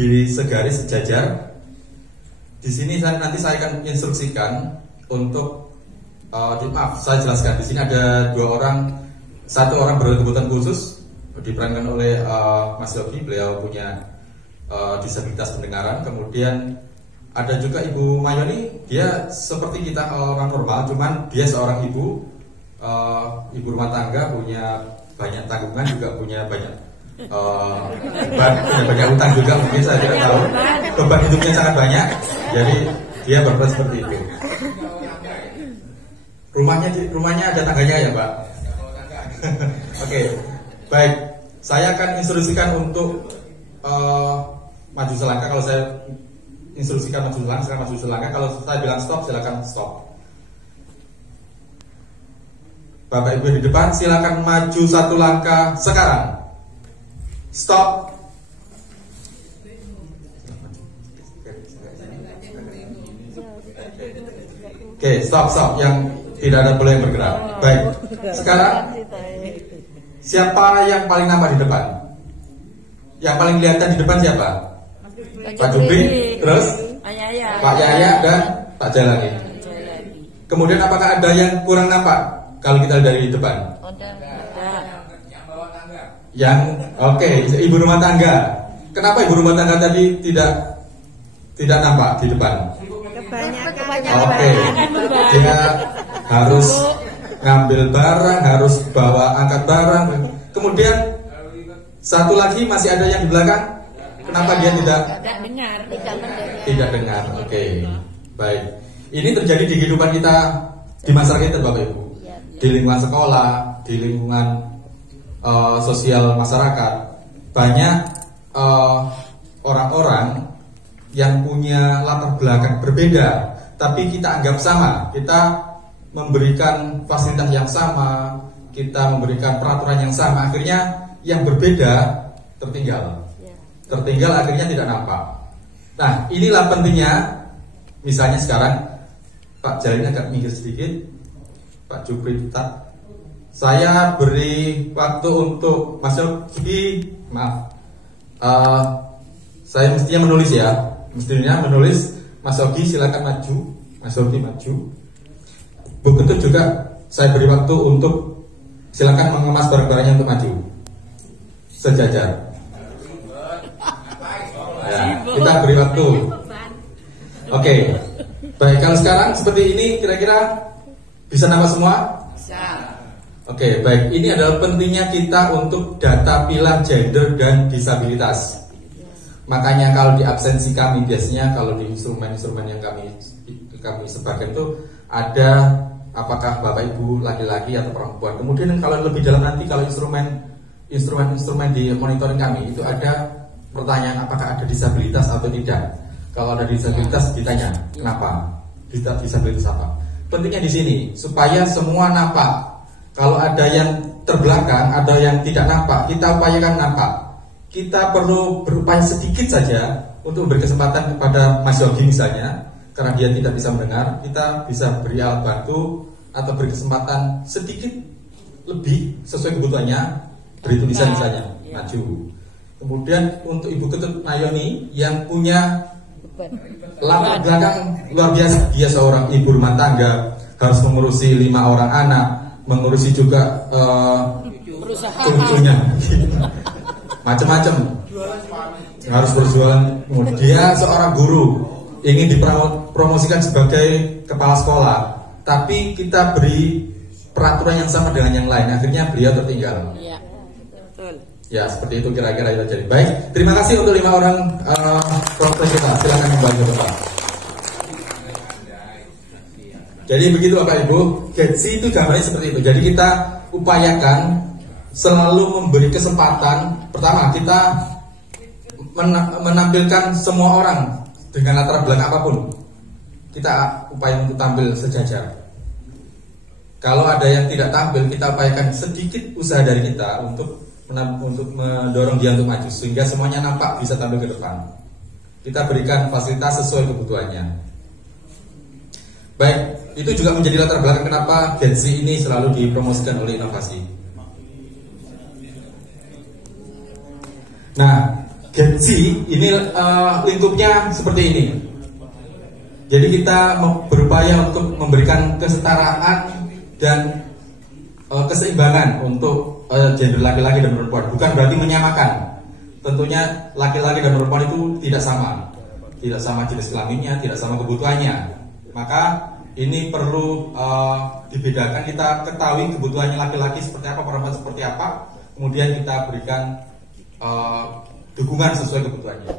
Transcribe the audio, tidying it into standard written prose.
berdiri segaris sejajar. Di sini nanti saya akan instruksikan untuk maaf, saya jelaskan di sini ada dua orang, satu orang berkebutuhan khusus diperankan oleh Mas Yogi, beliau punya disabilitas pendengaran. Kemudian ada juga Ibu Mayoni, dia seperti kita orang normal, cuman dia seorang ibu rumah tangga, punya banyak tanggungan, juga punya banyak banyak utang juga, mungkin saya tidak tahu, beban hidupnya sangat banyak, jadi dia berperan seperti itu. Rumahnya ada tangganya ya, Mbak? Oke, baik. Saya akan instruksikan untuk maju selangkah. Kalau saya instruksikan maju selangkah, silakan maju selangkah. Kalau saya bilang stop, silakan stop. Bapak Ibu di depan, silakan maju satu langkah sekarang. Stop. Oke, stop. Yang tidak ada boleh yang bergerak. Baik. Sekarang siapa yang paling nampak di depan? Yang paling kelihatan di depan siapa? Pak Jupri, terus Pak Yaya dan Pak Jalani. Kemudian apakah ada yang kurang nampak kalau kita dari depan? Yang oke, ibu rumah tangga. Kenapa ibu rumah tangga tadi tidak nampak di depan? Oke, dia harus ngambil barang, harus bawa angkat barang. Kemudian satu lagi masih ada yang di belakang. Kenapa dia tidak dengar? Oke, baik. Ini terjadi di kehidupan kita, di masyarakat kita, Bapak Ibu. Di lingkungan sekolah, di lingkungan sosial masyarakat, banyak orang-orang yang punya latar belakang berbeda, tapi kita anggap sama. Kita memberikan fasilitas yang sama, kita memberikan peraturan yang sama, akhirnya yang berbeda tertinggal. Tertinggal akhirnya tidak nampak. Nah, inilah pentingnya. Misalnya sekarang Pak Jalin agak minggir sedikit, Pak Jupri tetap. Saya beri waktu untuk Mas Yogi, maaf, saya mestinya menulis ya, Mas Yogi silakan maju, Mas Yogi maju. Begitu juga saya beri waktu untuk silakan mengemas barang-barangnya untuk maju sejajar. Ya, kita beri waktu. Oke, baik, kalau sekarang seperti ini kira-kira bisa nama semua? Oke, baik. Ini adalah pentingnya kita untuk data pilar gender dan disabilitas. Makanya kalau di absensi kami biasanya kalau di instrumen-instrumen yang kami sebarkan itu ada apakah Bapak Ibu laki-laki atau perempuan. Kemudian kalau lebih dalam nanti kalau instrumen di monitoring kami itu ada pertanyaan apakah ada disabilitas atau tidak. Kalau ada disabilitas ditanya kenapa, disabilitas apa. Pentingnya di sini supaya semua nampak. Kalau ada yang terbelakang, ada yang tidak nampak, kita upayakan nampak. Kita perlu berupaya sedikit saja untuk beri kesempatan kepada Mas Yogi misalnya, karena dia tidak bisa mendengar, kita bisa beri alat bantu atau beri kesempatan sedikit lebih sesuai kebutuhannya, beri tulisan misalnya, maju. Kemudian untuk Ibu Ketut Mayoni yang punya latar belakang luar biasa, dia seorang ibu rumah tangga, harus mengurusi 5 orang anak, mengurusi juga cucunya, macam-macam, harus berjualan. Dia seorang guru, ingin dipromosikan sebagai kepala sekolah, tapi kita beri peraturan yang sama dengan yang lain, akhirnya beliau tertinggal. Ya, seperti itu kira-kira itu jadi. Baik, terima kasih untuk 5 orang profesional. Silakan kembali ke depan. Jadi begitu Bapak Ibu, gaji itu gambarnya seperti itu. Jadi kita upayakan selalu memberi kesempatan. Pertama, kita menampilkan semua orang dengan latar belakang apapun. Kita upaya untuk tampil sejajar. Kalau ada yang tidak tampil, kita upayakan sedikit usaha dari kita untuk mendorong dia untuk maju sehingga semuanya nampak bisa tampil ke depan. Kita berikan fasilitas sesuai kebutuhannya. Baik, itu juga menjadi latar belakang kenapa Gen Z ini selalu dipromosikan oleh inovasi. Nah, GEPSI ini lingkupnya seperti ini. Jadi kita berupaya untuk memberikan kesetaraan dan keseimbangan untuk gender laki-laki dan perempuan. Bukan berarti menyamakan. Tentunya laki-laki dan perempuan itu tidak sama jenis kelaminnya, tidak sama kebutuhannya. Maka ini perlu dibedakan, kita ketahui kebutuhannya laki-laki seperti apa, perempuan seperti apa, kemudian kita berikan dukungan sesuai kebutuhannya.